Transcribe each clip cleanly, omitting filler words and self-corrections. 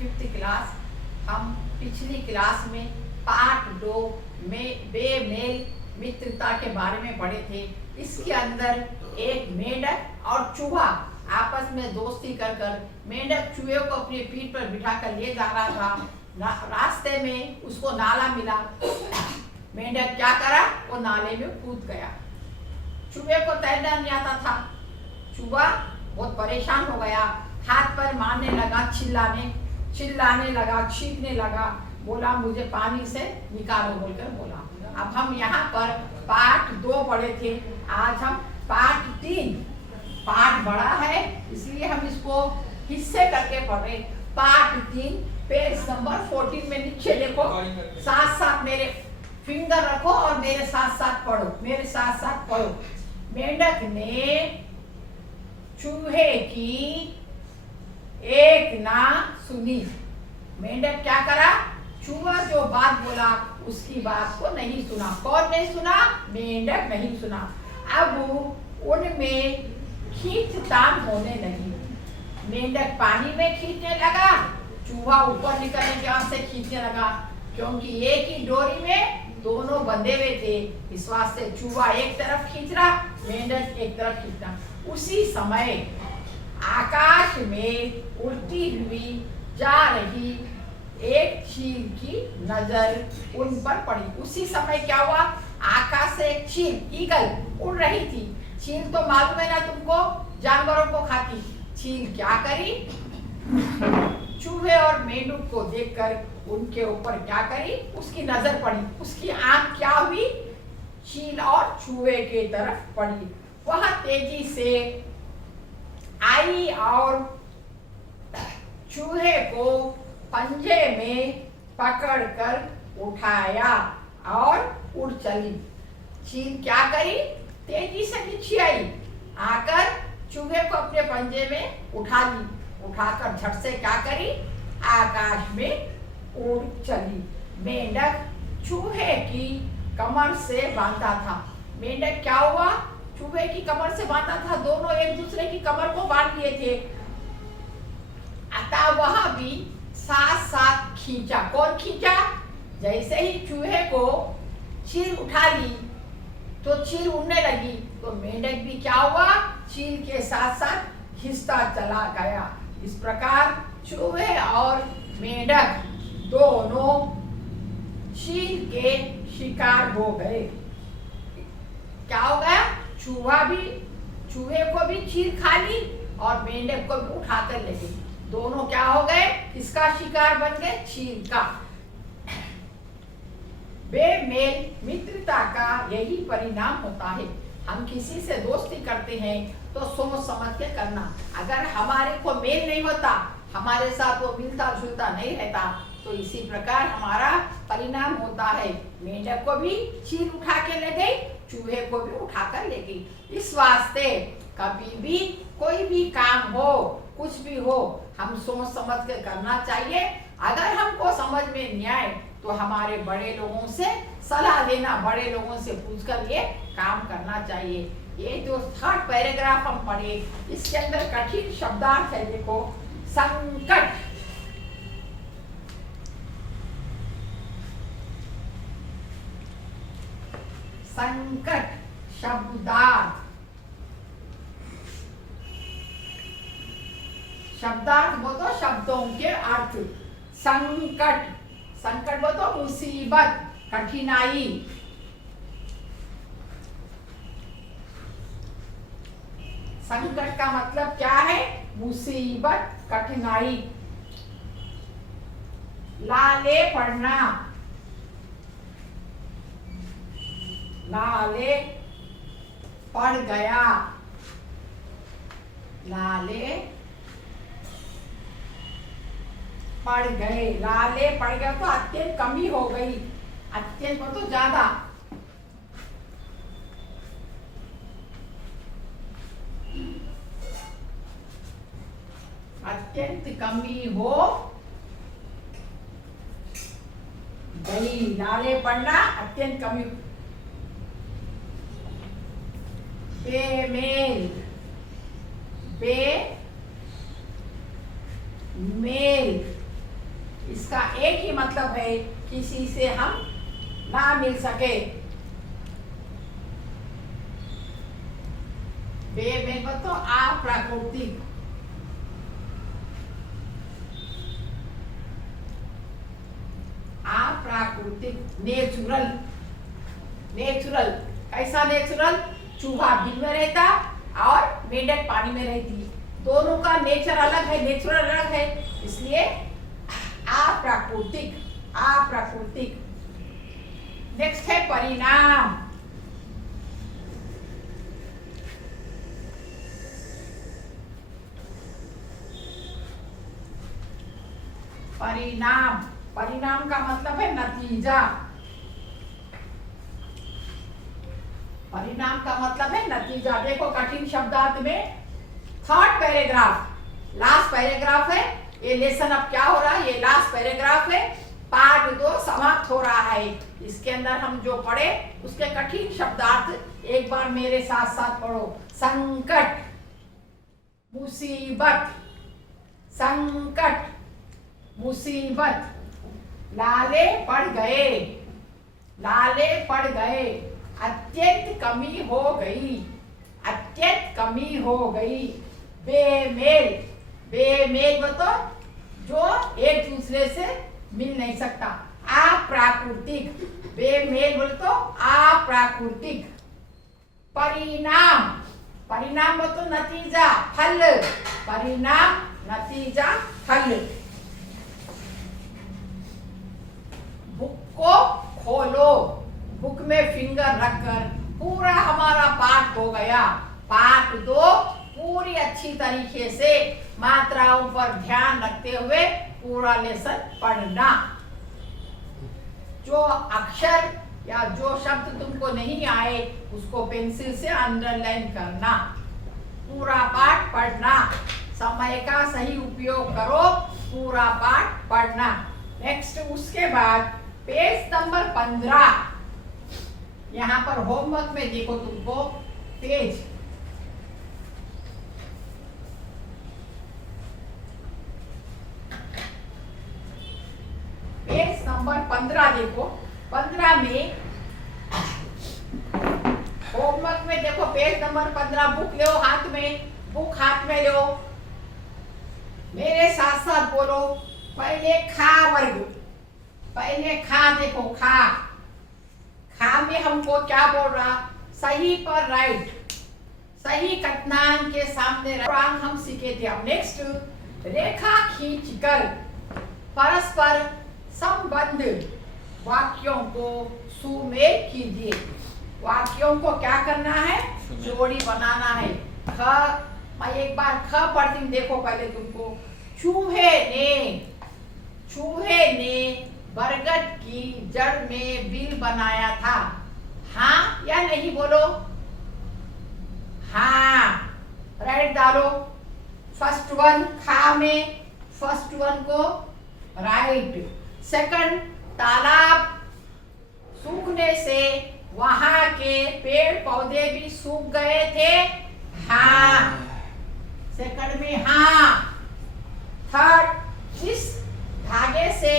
Fifth class. हम पिछली class में पार्ट 2 में बेमेल मित्रता के बारे में पढ़े थे। इसके अंदर एक मेंढक और चूहा आपस में दोस्ती कर कर मेंढक चूहे को अपनी पीठ पर बिठा कर ले जा रहा था। रास्ते में उसको नाला मिला। मेंढक क्या करा, वो नाले में कूद गया। चूहे को तैरना नहीं आता था। चूहा बहुत परेशान हो गया, हाथ पर मारने लगा, चिल्लाने लगा, चीखने लगा, बोला मुझे पानी से निकालो बोलकर बोला। अब हम यहाँ पर पार्ट 2 पढ़े थे, आज हम पार्ट 3। पार्ट बड़ा है इसलिए हम इसको हिस्से करके पढ़ रहे। पार्ट 3 पेज नंबर 14 में नीचे देखो, साथ साथ मेरे फिंगर रखो और मेरे साथ साथ पढ़ो, मेरे साथ साथ पढ़ो। मेंढक ने चूहे की एक ना सुनी। मेंढक क्या करा, चूहा जो बात बोला उसकी बात को नहीं सुना। कौन नहीं सुना? मेंढक नहीं सुना। अब उनमें खींचतान होने लगी। मेंढक पानी में खींचने लगा, चूहा ऊपर निकलने के वहां से खींचने लगा, क्योंकि एक ही डोरी में दोनों बंधे हुए थे। इस वास्ते चूहा एक तरफ खींच रहा, मेंढक एक तरफ खींच रहा। उसी समय आकाश में उड़ती हुई जा रही एक चील की नजर उन पर पड़ी। उसी समय क्या हुआ, आकाश से एक चील, ईगल उड़ रही थी। चील तो मालूम है ना तुमको, जानवरों को खाती। चील क्या करी, चूहे और मेंढक को देखकर उनके ऊपर क्या करी, उसकी नजर पड़ी। उसकी आंख क्या हुई, चील और चूहे के तरफ पड़ी। वह तेजी से आई और चूहे को पंजे में पकड़कर उठाया और उड़ चली। चील क्या करी, तेजी से नीचे आई, आकर चूहे को अपने पंजे में उठा ली। उठाकर झट से क्या करी, आकाश में उड़ चली। मेंढक चूहे की कमर से बांधा था। मेंढक क्या हुआ, चूहे की कमर से बांधा था। दोनों एक दूसरे की कमर को बांध लिए थे। अतः वह भी साथ साथ खींचा। कौन खींचा, जैसे ही चूहे को चील उठा ली तो चील उड़ने लगी, तो मेंढक भी क्या हुआ, चील के साथ साथ खींचता चला गया। इस प्रकार चूहे और मेंढक दोनों चील के शिकार हो गए। क्या हो गया, चूहे को भी चील खा ली और मेंढक को भी उठाकर ले गई। दोनों क्या हो गए, किसका शिकार बन गए, चील का। बेमेल मित्रता का यही परिणाम होता है। हम किसी से दोस्ती करते हैं तो सोच समझ के करना। अगर हमारे को मेल नहीं होता, हमारे साथ वो मिलता जुलता नहीं रहता, तो इसी प्रकार हमारा परिणाम होता है। मेंढक को भी चील उठा के ले गई, चूहे को भी उठाकर ले गई। इस वास्ते कभी भी कोई भी काम हो, कुछ भी हो, हम सोच समझ के करना चाहिए। अगर हमको समझ में नहीं आए तो हमारे बड़े लोगों से सलाह लेना, बड़े लोगों से पूछकर ये काम करना चाहिए। ये जो 3rd पैराग्राफ हम पढ़े, इसके अंदर कठिन शब्दार्थ है। देखो, संकट, संकट शब्दार्थ। शब्दार्थ बोलो शब्दों के अर्थ। संकट, संकट बोलो मुसीबत, कठिनाई। संकट का मतलब क्या है, मुसीबत, कठिनाई। लाले पड़ना, लाले पड़ गया, लाले पड़ गए। लाले पड़ गए तो अत्यंत कमी हो गई, अत्यंत तो ज्यादा। अत्यंत कमी हो गई, लाले पड़ना, अत्यंत कमी। बेमेल, बेमेल इसका एक ही मतलब है, किसी से हम ना मिल सके। में तो अप्राकृतिक, अप्राकृतिक, नेचुरल। नेचुरल कैसा नेचुरल? चूहा बिल में रहता और मेंढक पानी में रहती, दोनों का नेचर अलग है, नेचुरल अलग है, इसलिए अप्राकृतिक। अप्राकृतिक। नेक्स्ट है परिणाम। परिणाम, परिणाम का मतलब है नतीजा। परिणाम का मतलब है नतीजा। देखो कठिन शब्दार्थ में थर्ड पैराग्राफ, लास्ट पैराग्राफ है। ये लेसन अब क्या हो रहा है? ये लास्ट पैराग्राफ है, पार्ट 2 समाप्त हो रहा है। इसके अंदर हम जो पढ़े उसके कठिन शब्दार्थ एक बार मेरे साथ साथ पढ़ो। संकट, मुसीबत, संकट, मुसीबत। लाले पड़ गए, लाले पड़ गए। अत्यंत कमी हो गई, अत्यंत कमी हो गई। बेमेल, बेमेल मतलब जो एक दूसरे से मिल नहीं सकता। अप्राकृतिक, बेमेल बोले तो अप्राकृतिक। परिणाम, परिणाम मतलब नतीजा, फल। परिणाम, नतीजा, फल। बुक को खोलो, बुक में फिंगर रखकर पूरा हमारा पाठ हो गया। पाठ 2 पूरी अच्छी तरीके से मात्राओं पर ध्यान रखते हुए पूरा लेसन पढ़ना। जो अक्षर या जो शब्द तुमको नहीं आए उसको पेंसिल से अंडरलाइन करना। पूरा पाठ पढ़ना, समय का सही उपयोग करो, पूरा पाठ पढ़ना। नेक्स्ट उसके बाद पेज नंबर 15, यहाँ पर होमवर्क में देखो तुमको पेज नंबर 15 देखो। 15 में होमवर्क में देखो पेज नंबर 15, बुक लो हाथ में, बुक हाथ में लो, मेरे साथ साथ बोलो। पहले खा वर्ग, पहले खा देखो, खा। खा में हमको क्या बोल रहा? सही पर राइट, सही कथनांक के सामने राइट हम सीखे थे। अब नेक्स्ट, रेखा खींचकर परस्पर संबंध वाक्यों को सुमेल कीजिए। वाक्यों को क्या करना है? जोड़ी बनाना है। ख, मैं एक बार ख पढ़ती हूँ, देखो पहले तुमको। चूहे ने, चूहे ने बरगद की जड़ में बिल बनाया था। हाँ या नहीं बोलो? हाँ, राइट डालो। फर्स्ट वन खा में, फर्स्ट वन को राइट। सेकंड, तालाब सूखने से वहां के पेड़ पौधे भी सूख गए थे। हाँ, सेकंड में हाँ। थर्ड, जिस धागे से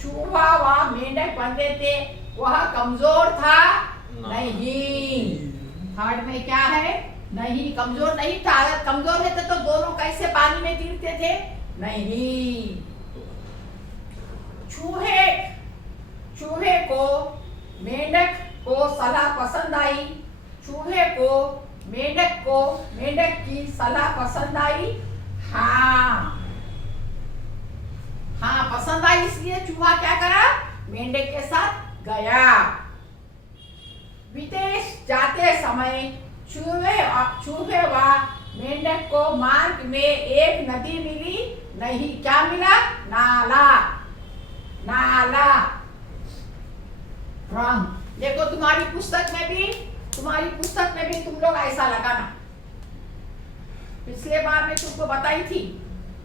चूहा व मेंढक बंधे थे वह कमजोर था। नहीं। थर्ड में क्या है? नहीं, कमजोर नहीं था। अगर कमजोर रहते तो दोनों कैसे पानी में गिरते थे? नहीं। चूहे, चूहे को मेंढक को सलाह पसंद आई। चूहे को मेंढक को मेंढक की सलाह पसंद आई। हाँ, हाँ पसंद आई, इसलिए चूहा क्या करा? मेंढक के साथ गया। विदेश जाते समय चूहे व मेंढक को मार्ग में एक नदी मिली। नहीं, क्या मिला? नाला, नाला। रंग देखो तुम्हारी पुस्तक में भी, तुम्हारी पुस्तक में भी तुम लोग ऐसा लगाना। पिछले बार मैं तुमको बताई थी,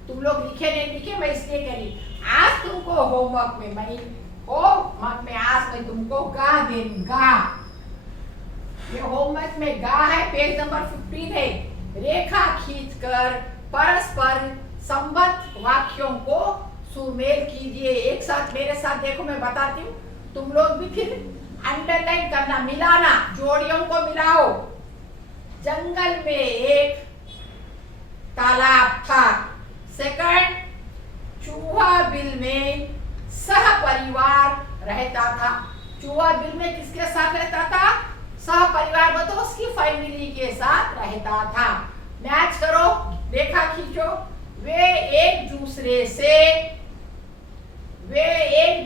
तुम लोग लिखे नहीं लिखे, मैं इसलिए करी। आज तुमको होमवर्क में आज मैं तुमको गा दूंगा। ये होमवर्क में गा है, पेज नंबर 15 है। रेखा खींचकर परस्पर संबद्ध वाक्यों को सुमेल कीजिए। एक साथ मेरे साथ देखो, मैं बताती हूँ, तुम लोग भी फिर अंडरलाइन करना, मिलाना, जोड़ियों को मिलाओ। जंगल में एक तालाब था। सेकंड, चूहा बिल में सह परिवार रहता था। चूहा बिल में किसके साथ रहता था? सह परिवार, मतलब उसकी फैमिली के साथ रहता था। मैच करो, रेखा खींचो। वे एक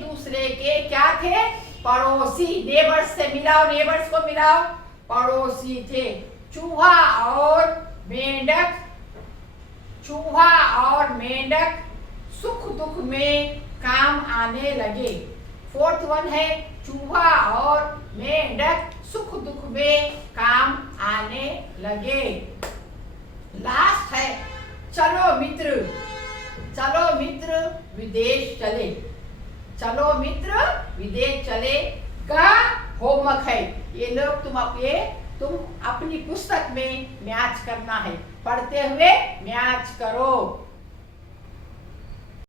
दूसरे के क्या थे? पड़ोसी, नेबर्स से मिलाओ, नेबर्स को मिलाओ, पड़ोसी थे। चूहा और मेंढक सुख दुख में काम आने लगे। फोर्थ वन है, चूहा और मेंढक सुख दुख में काम आने लगे। लास्ट है, चलो मित्र विदेश चले। चलो मित्र विदेश चले का होमवर्क है। ये लोग तुम अपनी पुस्तक में मैच करना है, पढ़ते हुए मैच करो।